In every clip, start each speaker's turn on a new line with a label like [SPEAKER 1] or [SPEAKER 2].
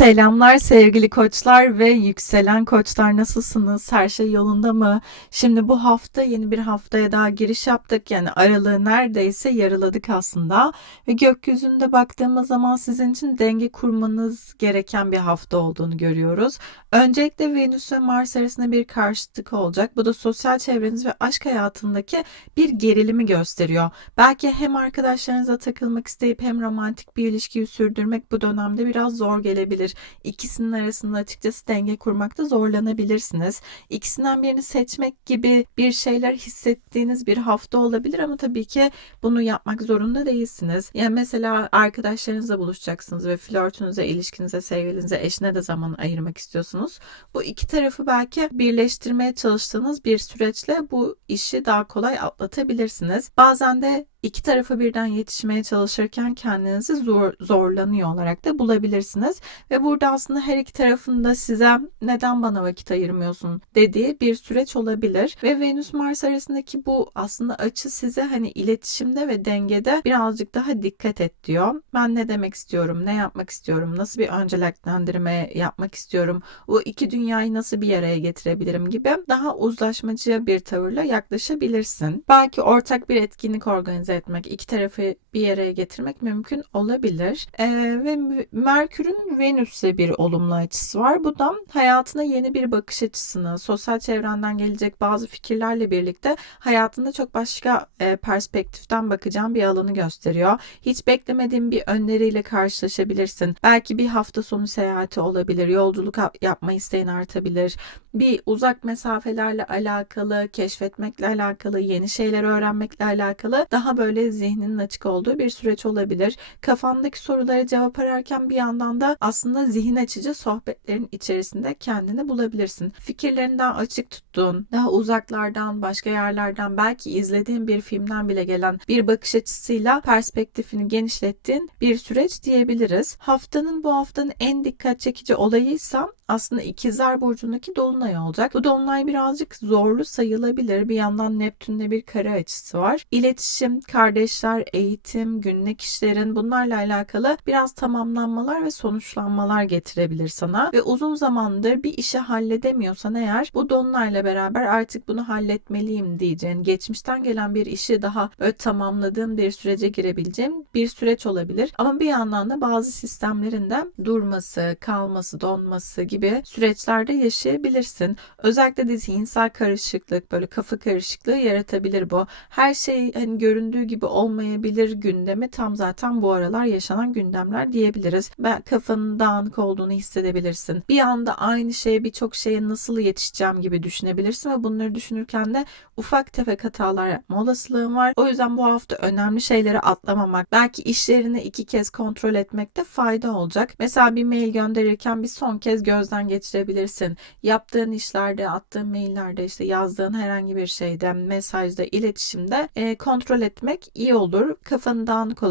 [SPEAKER 1] Selamlar sevgili koçlar ve yükselen koçlar nasılsınız? Her şey yolunda mı? Şimdi bu hafta yeni bir haftaya daha giriş yaptık. Yani aralığı neredeyse yarıladık aslında. Ve gökyüzünde baktığımız zaman sizin için denge kurmanız gereken bir hafta olduğunu görüyoruz. Öncelikle Venüs ve Mars arasında bir karşıtlık olacak. Bu da sosyal çevreniz ve aşk hayatındaki bir gerilimi gösteriyor. Belki hem arkadaşlarınıza takılmak isteyip hem romantik bir ilişkiyi sürdürmek bu dönemde biraz zor gelebilir. İkisinin arasında açıkçası denge kurmakta zorlanabilirsiniz. İkisinden birini seçmek gibi bir şeyler hissettiğiniz bir hafta olabilir ama tabii ki bunu yapmak zorunda değilsiniz. Yani mesela arkadaşlarınızla buluşacaksınız ve flörtünüze, ilişkinize, sevgilinize, eşine de zaman ayırmak istiyorsunuz. Bu iki tarafı belki birleştirmeye çalıştığınız bir süreçle bu işi daha kolay atlatabilirsiniz. Bazen de iki tarafa birden yetişmeye çalışırken kendinizi zor, zorlanıyor olarak da bulabilirsiniz. Ve burada aslında her iki tarafında size neden bana vakit ayırmıyorsun dediği bir süreç olabilir. Ve Venüs Mars arasındaki bu aslında açı size hani iletişimde ve dengede birazcık daha dikkat et diyor. Ben ne demek istiyorum, ne yapmak istiyorum, nasıl bir önceliklendirme yapmak istiyorum, o iki dünyayı nasıl bir araya getirebilirim gibi daha uzlaşmacı bir tavırla yaklaşabilirsin. Belki ortak bir etkinlik organize etmek, iki tarafı bir araya getirmek mümkün olabilir. Ee, ve Merkür'ün Venüs'le bir olumlu açısı var. Bu da hayatına yeni bir bakış açısını, sosyal çevrenden gelecek bazı fikirlerle birlikte hayatında çok başka e, perspektiften bakacağın bir alanı gösteriyor. Hiç beklemediğin bir öneriyle karşılaşabilirsin. Belki bir hafta sonu seyahati olabilir, yolculuk yapma isteğin artabilir. Bir uzak mesafelerle alakalı, keşfetmekle alakalı, yeni şeyler öğrenmekle alakalı daha böyle zihninin açık olduğu bir süreç olabilir. Kafandaki sorulara cevap ararken bir yandan da aslında zihin açıcı sohbetlerin içerisinde kendini bulabilirsin. Fikirlerinden açık tuttuğun, daha uzaklardan, başka yerlerden, belki izlediğin bir filmden bile gelen bir bakış açısıyla perspektifini genişlettiğin bir süreç diyebiliriz. Haftanın bu haftanın en dikkat çekici olayıysa aslında ikizler burcundaki dolunay olacak. Bu dolunay birazcık zorlu sayılabilir. Bir yandan Neptün'de bir kare açısı var. İletişim, kardeşler, eğitim, günlük işlerin bunlarla alakalı biraz tamamlanmalar ve sonuçlanmalar getirebilir sana. Ve uzun zamandır bir işi halledemiyorsan eğer bu dolunayla beraber artık bunu halletmeliyim diyeceğin, geçmişten gelen bir işi daha böyle tamamladığın bir sürece girebileceğin bir süreç olabilir. Ama bir yandan da bazı sistemlerin de durması, kalması, donması gibi süreçlerde yaşayabilirsin. Özellikle de zihinsel karışıklık, böyle kafa karışıklığı yaratabilir bu. Her şey hani göründüğü gibi olmayabilir gündemi tam zaten bu aralar yaşanan gündemler diyebiliriz. Ben kafanın dağınık olduğunu hissedebilirsin. Bir anda aynı şeye birçok şeye nasıl yetişeceğim gibi düşünebilirsin ve bunları düşünürken de ufak tefek hatalar yapma olasılığın var. O yüzden bu hafta önemli şeyleri atlamamak, belki işlerini iki kez kontrol etmekte fayda olacak. Mesela bir mail gönderirken bir son kez gözden geçirebilirsin. Yaptığın işlerde, attığın maillerde, işte yazdığın herhangi bir şeyde, mesajda, iletişimde e, kontrol etmek iyi olur. Kafanın dağınık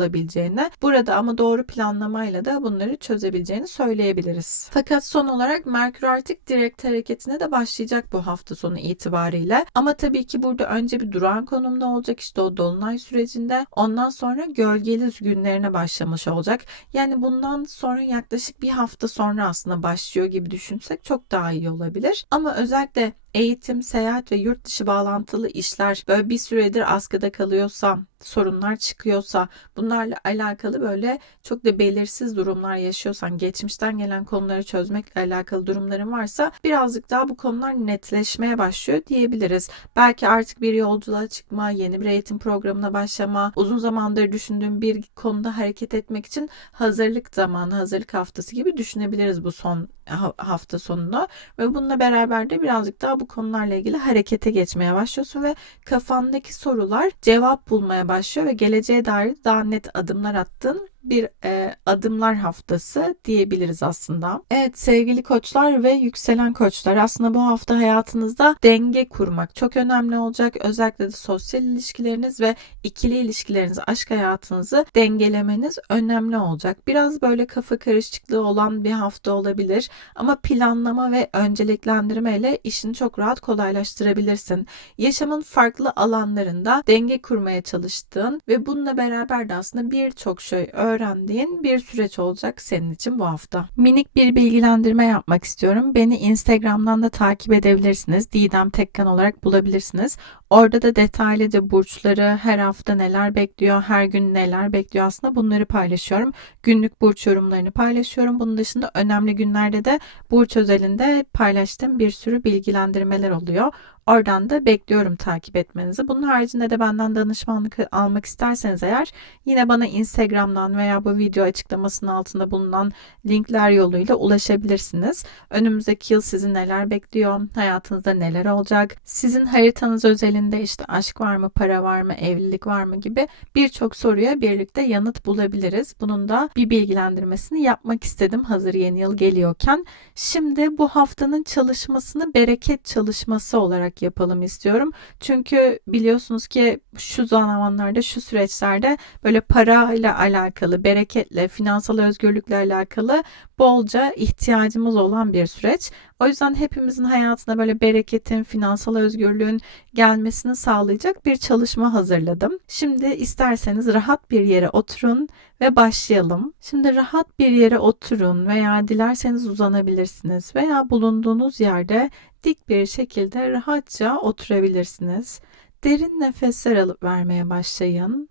[SPEAKER 1] burada ama doğru planlamayla da bunları çözebileceğini söyleyebiliriz. Fakat son olarak Merkür artık direkt hareketine de başlayacak bu hafta sonu itibariyle. Ama tabii ki burada önce bir duran konumda olacak işte o dolunay sürecinde. Ondan sonra gölgeli günlerine başlamış olacak. Yani bundan sonra yaklaşık bir hafta sonra aslında başlıyor gibi düşünsek çok daha iyi olabilir. Ama özellikle eğitim, seyahat ve yurt dışı bağlantılı işler böyle bir süredir askıda kalıyorsa, sorunlar çıkıyorsa, bunlarla alakalı böyle çok da belirsiz durumlar yaşıyorsan, geçmişten gelen konuları çözmekle alakalı durumların varsa birazcık daha bu konular netleşmeye başlıyor diyebiliriz. Belki artık bir yolculuğa çıkma, yeni bir eğitim programına başlama, uzun zamandır düşündüğüm bir konuda hareket etmek için hazırlık zamanı, hazırlık haftası gibi düşünebiliriz bu son hafta sonunu ve bununla beraber de birazcık daha bu konularla ilgili harekete geçmeye başlıyorsun ve kafandaki sorular cevap bulmaya başlıyor ve geleceğe dair daha net adımlar attın bir e, adımlar haftası diyebiliriz aslında. Evet sevgili koçlar ve yükselen koçlar aslında bu hafta hayatınızda denge kurmak çok önemli olacak. Özellikle de sosyal ilişkileriniz ve ikili ilişkileriniz, aşk hayatınızı dengelemeniz önemli olacak. Biraz böyle kafa karışıklığı olan bir hafta olabilir ama planlama ve önceliklendirme ile işini çok rahat kolaylaştırabilirsin. Yaşamın farklı alanlarında denge kurmaya çalıştığın ve bununla beraber de aslında birçok şey öğrendiğin öğrendiğin bir süreç olacak senin için bu hafta. Minik bir bilgilendirme yapmak istiyorum. Beni Instagram'dan da takip edebilirsiniz. Didem Tekkan olarak bulabilirsiniz. Orada da detaylıca burçları, her hafta neler bekliyor, her gün neler bekliyor aslında bunları paylaşıyorum. Günlük burç yorumlarını paylaşıyorum. Bunun dışında önemli günlerde de burç özelinde paylaştığım bir sürü bilgilendirmeler oluyor. Oradan da bekliyorum takip etmenizi. Bunun haricinde de benden danışmanlık almak isterseniz eğer yine bana Instagram'dan veya bu video açıklamasının altında bulunan linkler yoluyla ulaşabilirsiniz. Önümüzdeki yıl sizi neler bekliyor? Hayatınızda neler olacak? Sizin haritanız özelinde işte aşk var mı, para var mı, evlilik var mı gibi birçok soruya birlikte yanıt bulabiliriz. Bunun da bir bilgilendirmesini yapmak istedim hazır yeni yıl geliyorken. Şimdi bu haftanın çalışmasını bereket çalışması olarak yapalım istiyorum. Çünkü biliyorsunuz ki şu zamanlarda, şu süreçlerde böyle para ile alakalı, bereketle, finansal özgürlükle alakalı bolca ihtiyacımız olan bir süreç. O yüzden hepimizin hayatına böyle bereketin, finansal özgürlüğün gelmesini sağlayacak bir çalışma hazırladım. Şimdi isterseniz rahat bir yere oturun ve başlayalım. Şimdi rahat bir yere oturun veya dilerseniz uzanabilirsiniz veya bulunduğunuz yerde dik bir şekilde rahatça oturabilirsiniz. Derin nefesler alıp vermeye başlayın.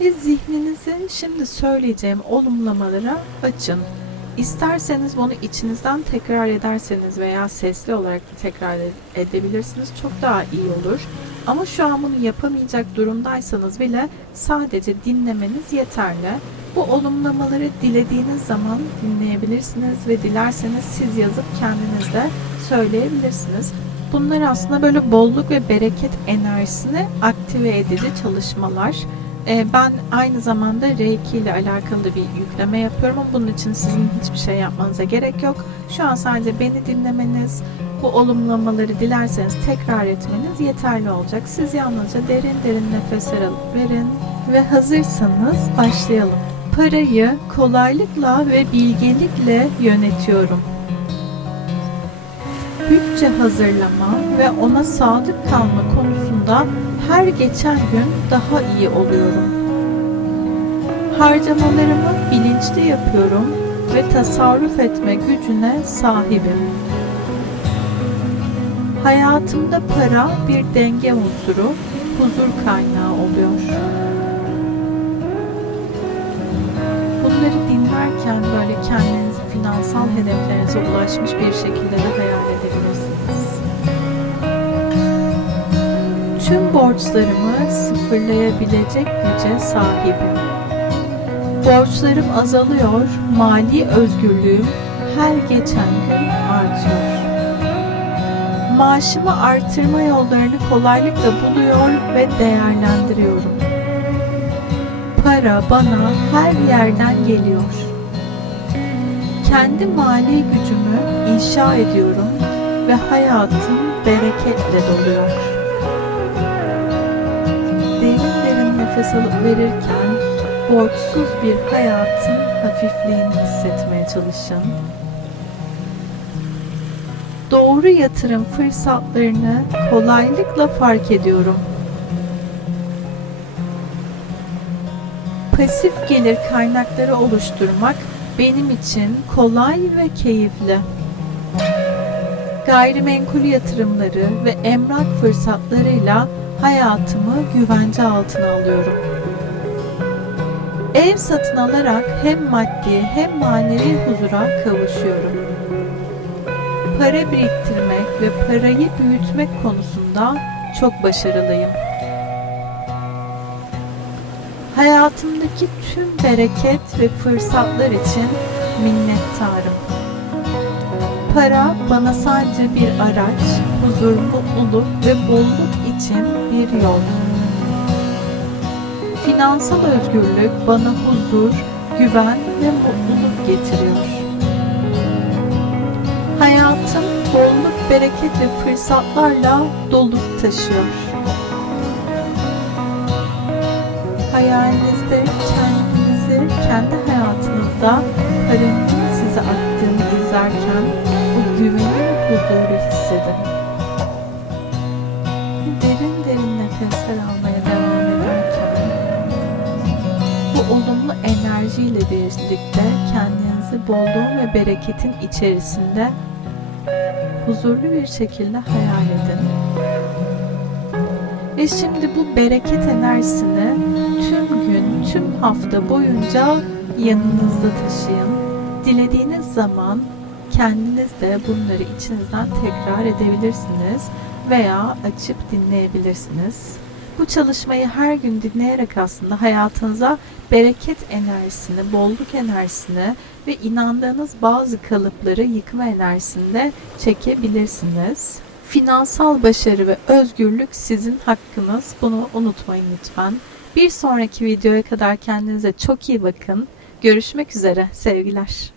[SPEAKER 1] Ve zihninizi şimdi söyleyeceğim olumlamalara açın. İsterseniz bunu içinizden tekrar ederseniz veya sesli olarak da tekrar edebilirsiniz. Çok daha iyi olur. Ama şu an bunu yapamayacak durumdaysanız bile sadece dinlemeniz yeterli. Bu olumlamaları dilediğiniz zaman dinleyebilirsiniz ve dilerseniz siz yazıp kendiniz de söyleyebilirsiniz. Bunlar aslında böyle bolluk ve bereket enerjisini aktive edici çalışmalar. Ee, ben aynı zamanda Reiki ile alakalı bir yükleme yapıyorum ama bunun için sizin hiçbir şey yapmanıza gerek yok. Şu an sadece beni dinlemeniz, bu olumlamaları dilerseniz tekrar etmeniz yeterli olacak. Siz yalnızca derin derin nefesler alıp verin ve hazırsanız başlayalım. Parayı kolaylıkla ve bilgelikle yönetiyorum. Bütçe hazırlama ve ona sadık kalma konusunda her geçen gün daha iyi oluyorum. Harcamalarımı bilinçli yapıyorum ve tasarruf etme gücüne sahibim. Hayatımda para bir denge unsuru, huzur kaynağı oluyor. Bunları dinlerken böyle kendinizi finansal hedeflerinize ulaşmış bir şekilde de hayal edebilirsiniz. Tüm borçlarımı sıfırlayabilecek güce sahibim. Borçlarım azalıyor, mali özgürlüğüm her geçen gün artıyor. Maaşımı artırma yollarını kolaylıkla buluyor ve değerlendiriyorum. Para bana her yerden geliyor. Kendi mali gücümü inşa ediyorum ve hayatım bereketle doluyor. Nefes alıp verirken borçsuz bir hayatın hafifliğini hissetmeye çalışın. Doğru yatırım fırsatlarını kolaylıkla fark ediyorum. Pasif gelir kaynakları oluşturmak benim için kolay ve keyifli. Gayrimenkul yatırımları ve emlak fırsatlarıyla hayatımı güvence altına alıyorum. Ev satın alarak hem maddi hem manevi huzura kavuşuyorum. Para biriktirmek ve parayı büyütmek konusunda çok başarılıyım. Hayatımdaki tüm bereket ve fırsatlar için minnettarım. Para bana sadece bir araç, huzur, mutluluk ve bolluk için bir yol. Finansal özgürlük bana huzur, güven ve mutluluk getiriyor. Hayatım bolluk, bereket ve fırsatlarla dolup taşıyor. Hayalinizde kendinizi, kendi hayatınızda paranın size aktığını izlerken o güveni ve huzuru hissedin. Enerjiyle birlikte kendinizi bolluğun ve bereketin içerisinde huzurlu bir şekilde hayal edin. Ve şimdi bu bereket enerjisini tüm gün, tüm hafta boyunca yanınızda taşıyın. Dilediğiniz zaman kendiniz de bunları içinizden tekrar edebilirsiniz veya açıp dinleyebilirsiniz. Bu çalışmayı her gün dinleyerek aslında hayatınıza bereket enerjisini, bolluk enerjisini ve inandığınız bazı kalıpları yıkma enerjisini de çekebilirsiniz. Finansal başarı ve özgürlük sizin hakkınız. Bunu unutmayın lütfen. Bir sonraki videoya kadar kendinize çok iyi bakın. Görüşmek üzere. Sevgiler.